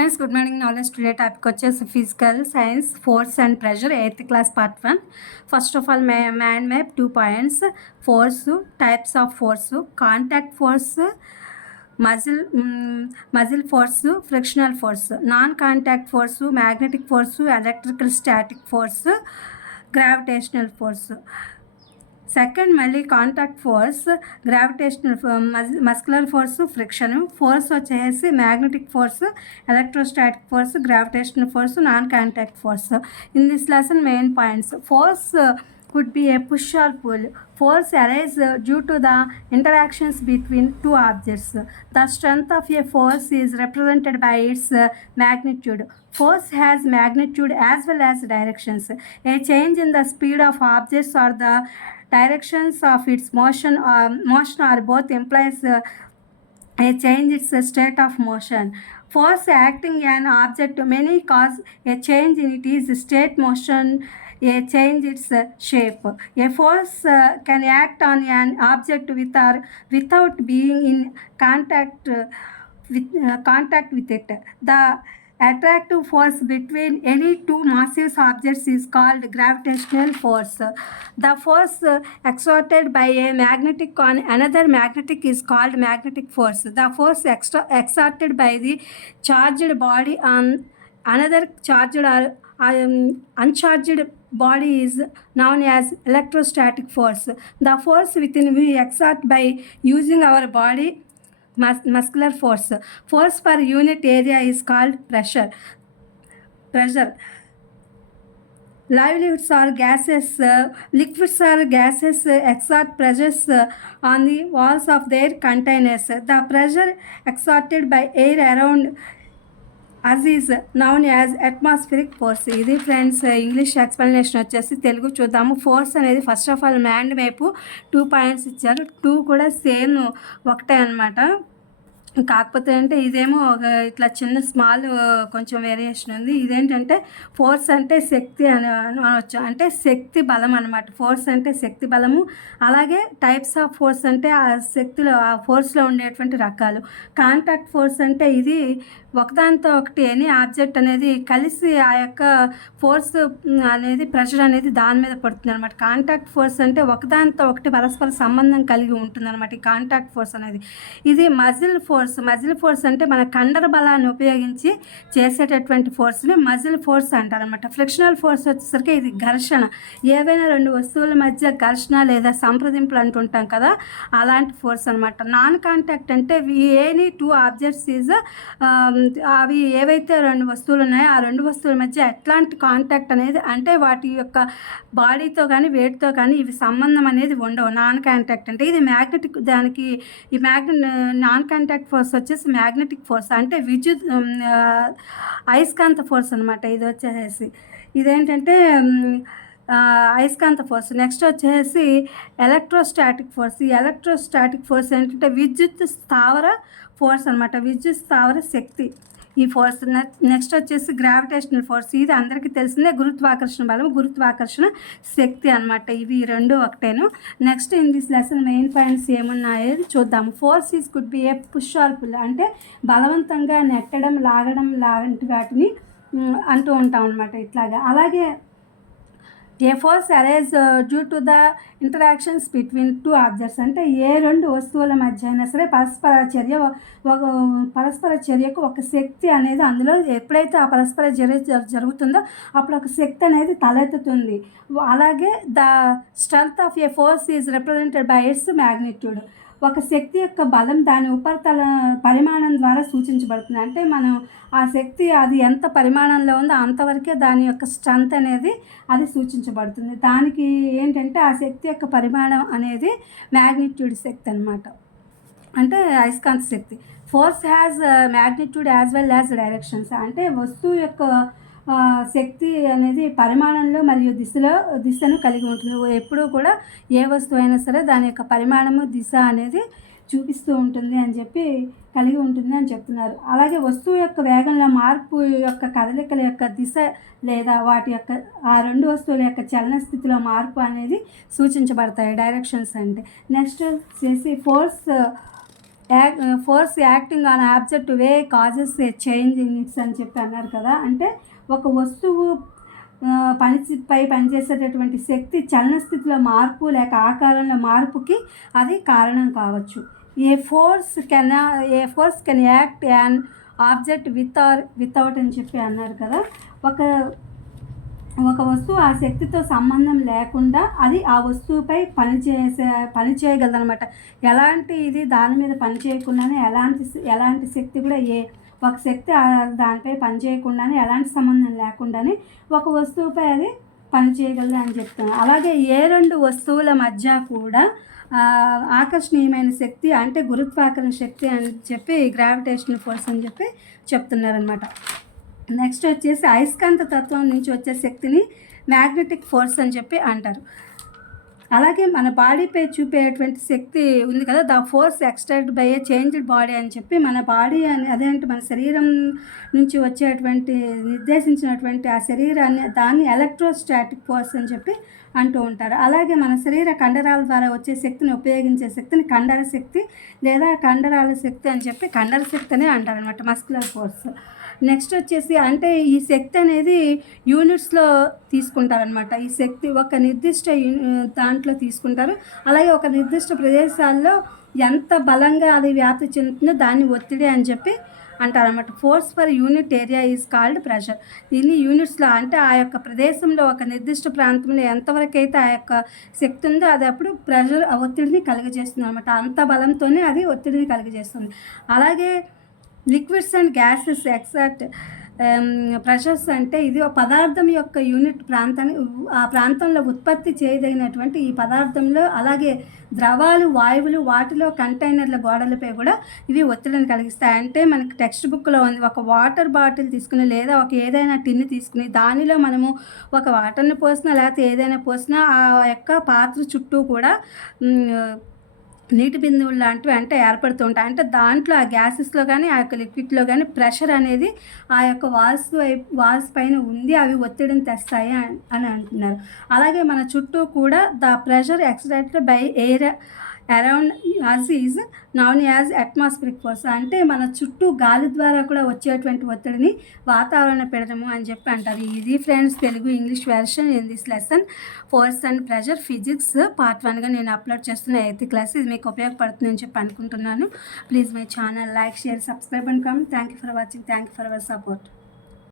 Friends, good morning. Knowledge today topic వచ్చేసి physical science, force and pressure, 8th class part 1. First of all, mind map 2 points. Force, types of force, contact force, muzzle force, frictional force, non-contact force, magnetic force, electrical static force, gravitational force. Second మళ్ళీ contact force, gravitational muscular force, friction force వచ్చేసి magnetic force, electrostatic force, gravitational force, non contact force. In this lesson main points. Force could be a push or pull. Force arises due to the interactions between two objects. The strength of a force is represented by its magnitude. Force has magnitude as well as directions. A change in the speed of objects or the directions of its motion or both implies a change its state of motion. Force acting an object may cause a change in its state motion, a change its shape. A force can act on an object with or without being in contact with it. The attractive force between any two massive objects is called gravitational force. The force exerted by a magnetic on another magnetic is called magnetic force. The force exerted by the charged body on another charged or uncharged body is known as electrostatic force. The force within we exert by using our body muscular force. Force per unit area is called pressure. Liquids or gases, exert pressures on the walls of their containers. The pressure exerted by air around as is known as atmospheric force. ఇది friends English explanation వచ్చేసి. తెలుగు చూద్దాము. Force అనేది first of all మ్యాండ్ వైపు 2 points ఇచ్చారు. 2 కూడా same ఒకటే అనమాట. కాకపోతే అంటే ఇదేమో ఇట్లా చిన్న స్మాల్ కొంచెం వేరియేషన్ ఉంది. ఇదేంటంటే ఫోర్స్ అంటే శక్తి అని అనవచ్చు, అంటే శక్తి బలం అనమాట. ఫోర్స్ అంటే శక్తి బలము. అలాగే టైప్స్ ఆఫ్ ఫోర్స్ అంటే ఆ శక్తిలో ఆ ఫోర్స్లో ఉండేటువంటి రకాలు. కాంటాక్ట్ ఫోర్స్ అంటే ఇది ఒకదానితో ఒకటి ఎనీ ఆబ్జెక్ట్ అనేది కలిసి ఆ యొక్క ఫోర్స్ అనేది ప్రెషర్ అనేది దాని మీద పడుతుంది అనమాట. కాంటాక్ట్ ఫోర్స్ అంటే ఒకదానితో ఒకటి పరస్పర సంబంధం కలిగి ఉంటుంది అనమాట ఈ కాంటాక్ట్ ఫోర్స్ అనేది. ఇది మజిల్ ఫోర్స్ అంటే మన కండర బలాన్ని ఉపయోగించి చేసేటటువంటి ఫోర్స్ని మజిల్ ఫోర్స్ అంటారు అనమాట. ఫ్రిక్షనల్ ఫోర్స్ వచ్చేసరికి ఇది ఘర్షణ, ఏవైనా రెండు వస్తువుల మధ్య ఘర్షణ లేదా సంప్రదింపులు అంటుంటాం కదా, అలాంటి ఫోర్స్ అనమాట. నాన్ కాంటాక్ట్ అంటే ఎనీ 2 ఆబ్జెక్ట్స్ ఈజ్ అవి ఏవైతే 2 వస్తువులు ఉన్నాయో ఆ 2 వస్తువుల మధ్య ఎట్లాంటి కాంటాక్ట్ అనేది అంటే వాటి యొక్క బాడీతో కానీ వేటితో కానీ ఇవి సంబంధం అనేది ఉండవు. నాన్ కాంటాక్ట్ అంటే ఇది మ్యాగ్నెటిక్. దానికి ఈ నాన్ కాంటాక్ట్ ఫోర్స్ వచ్చేసి మ్యాగ్నెటిక్ ఫోర్స్ అంటే విద్యుత్ అయస్కాంత ఫోర్స్ అనమాట. ఇది వచ్చేసి ఇదేంటంటే అయస్కాంత ఫోర్స్. నెక్స్ట్ వచ్చేసి ఎలక్ట్రోస్టాటిక్ ఫోర్స్. ఈ ఎలక్ట్రోస్టాటిక్ ఫోర్స్ ఏంటంటే విద్యుత్ స్థావర ఫోర్స్ అనమాట, విద్యుత్ స్థావర శక్తి ఈ ఫోర్స్. నెక్స్ట్ వచ్చేసి గ్రావిటేషనల్ ఫోర్స్. ఇది అందరికీ తెలిసిందే, గురుత్వాకర్షణ బలం, గురుత్వాకర్షణ శక్తి అనమాట. ఇవి 2 ఒకటేను. Next in this lesson main points ఏమున్నాయో చూద్దాము. Force is could be a push or pull అంటే బలవంతంగా నెట్టడం, లాగడం లాంటి వాటిని అంటూ ఉంటాం అనమాట ఇట్లాగా. అలాగే a force arise due to the interactions between 2 objects అంటే ఏ 2 వస్తువుల మధ్య అయినా సరే పరస్పర చర్యకు ఒక శక్తి అనేది అందులో ఎప్పుడైతే ఆ పరస్పర చర్య జరుగుతుందో అప్పుడు ఒక శక్తి అనేది తలెత్తుతుంది. అలాగే the strength of A force is represented by it's magnitude. ఒక శక్తి యొక్క బలం దాని ఉపరితల పరిమాణం ద్వారా సూచించబడుతుంది. అంటే మనం ఆ శక్తి అది ఎంత పరిమాణంలో ఉందో అంతవరకే దాని యొక్క స్ట్రెంగ్త్ అనేది అది సూచించబడుతుంది. దానికి ఏంటంటే ఆ శక్తి యొక్క పరిమాణం అనేది మ్యాగ్నిట్యూడ్ శక్తి అనమాట, అంటే అయస్కాంత శక్తి. Force has magnitude as well as directions అంటే వస్తువు యొక్క శక్తి అనేది పరిమాణంలో మరియు దిశను కలిగి ఉంటుంది. ఎప్పుడూ కూడా ఏ వస్తువు అయినా సరే దాని యొక్క పరిమాణము దిశ అనేది చూపిస్తూ ఉంటుంది అని చెప్పి కలిగి ఉంటుంది అని చెప్తున్నారు. అలాగే వస్తువు యొక్క వేగంలో మార్పు యొక్క కదలికల యొక్క దిశ లేదా వాటి యొక్క ఆ 2 వస్తువుల యొక్క చలన స్థితిలో మార్పు అనేది సూచించబడతాయి డైరెక్షన్స్ అంటే. నెక్స్ట్ వచ్చేసి force acting on object way causes A change in it's అని చెప్పి అన్నారు కదా. అంటే ఒక వస్తువు పనిచేసేటటువంటి శక్తి చలన స్థితిలో మార్పు లేక ఆకారంలో మార్పుకి అది కారణం కావచ్చు. A force can act an object without అని చెప్పి అన్నారు కదా. ఒక వస్తువు ఆ శక్తితో సంబంధం లేకుండా అది ఆ వస్తువుపై పనిచేయగలదనమాట. ఎలాంటి ఇది దాని మీద పని చేయకుండానే ఎలాంటి శక్తి కూడా ఒక శక్తి దానిపై పనిచేయకుండానే ఎలాంటి సంబంధం లేకుండానే ఒక వస్తువుపై అది పనిచేయగలదు అని చెప్తున్నాను. అలాగే ఏ రెండు వస్తువుల మధ్య కూడా ఆకర్షణీయమైన శక్తి అంటే గురుత్వాకర్షణ శక్తి అని చెప్పి గ్రావిటేషనల్ ఫోర్స్ అని చెప్పి చెప్తున్నారనమాట. నెక్స్ట్ వచ్చేసి అయస్కాంత తత్వం నుంచి వచ్చే శక్తిని మ్యాగ్నెటిక్ ఫోర్స్ అని చెప్పి అంటారు. అలాగే మన బాడీపై చూపేటువంటి శక్తి ఉంది కదా, the force extract by A changed body అని చెప్పి మన బాడీ అని అదేంటి మన శరీరం నుంచి వచ్చేటువంటి నిర్దేశించినటువంటి ఆ శరీరాన్ని దాన్ని ఎలక్ట్రోస్టాటిక్ ఫోర్స్ అని చెప్పి అంటూ ఉంటారు. అలాగే మన శరీర కండరాల ద్వారా వచ్చే శక్తిని ఉపయోగించే శక్తిని కండర శక్తి లేదా కండరాల శక్తి అని చెప్పి కండర శక్తి అనే అంటారు అనమాట, మస్కులర్ ఫోర్స్. నెక్స్ట్ వచ్చేసి అంటే ఈ శక్తి అనేది యూనిట్స్లో తీసుకుంటారనమాట. ఈ శక్తి ఒక నిర్దిష్ట దాంట్లో తీసుకుంటారు. అలాగే ఒక నిర్దిష్ట ప్రదేశాల్లో ఎంత బలంగా అది వ్యాప్తి చెందుతుందో దాన్ని ఒత్తిడి అని చెప్పి అంటారన్నమాట. Force per unit area is called pressure. దీన్ని యూనిట్స్లో అంటే ఆ యొక్క ప్రదేశంలో ఒక నిర్దిష్ట ప్రాంతంలో ఎంతవరకు అయితే ఆ యొక్క శక్తి ఉందో అది అప్పుడు ప్రెషర్ ఒత్తిడిని కలుగజేస్తుంది అనమాట. అంత బలంతోనే అది ఒత్తిడిని కలుగజేస్తుంది. అలాగే liquids and gases exact pressures అంటే ఇది ఒక పదార్థం యొక్క యూనిట్ ప్రాంతాన్ని ఆ ప్రాంతంలో ఉత్పత్తి చేయదగినటువంటి ఈ పదార్థంలో అలాగే ద్రవాలు వాయువులు వాటిలో కంటైనర్ల గోడలపై కూడా ఇవి ఒత్తిడిని కలిగిస్తాయి. అంటే మనకి టెక్స్ట్ బుక్లో ఉంది, ఒక వాటర్ బాటిల్ తీసుకుని లేదా ఒక ఏదైనా టిన్ను తీసుకుని దానిలో మనము ఒక వాటర్ని పోసినా లేకపోతే ఏదైనా పోసినా ఆ యొక్క పాత్ర చుట్టూ కూడా నీటి బిందువులు లాంటివి అంటే ఏర్పడుతూ ఉంటాయి. అంటే దాంట్లో ఆ గ్యాసెస్లో కానీ ఆ యొక్క లిక్విడ్లో కానీ ప్రెషర్ అనేది ఆ యొక్క వాల్స్ పైన ఉంది, అవి ఒత్తిడిని తెస్తాయి అని అంటున్నారు. అలాగే మన చుట్టూ కూడా the pressure extracted by air around us is known as atmospheric force. అంటే మన చుట్టూ గాలి ద్వారా కూడా వచ్చేటువంటి ఒత్తిడిని వాతావరణ పీడనము అని చెప్పి అంటారు. ఇది friends Telugu English version in this lesson force and pressure physics part 1గా నేను అప్లోడ్ చేస్తున్న 8th క్లాస్. ఇది మీకు ఉపయోగపడుతుందని చెప్పి అనుకుంటున్నాను. Please my channel like share subscribe and comment. Thank you for watching. Thank you for our support.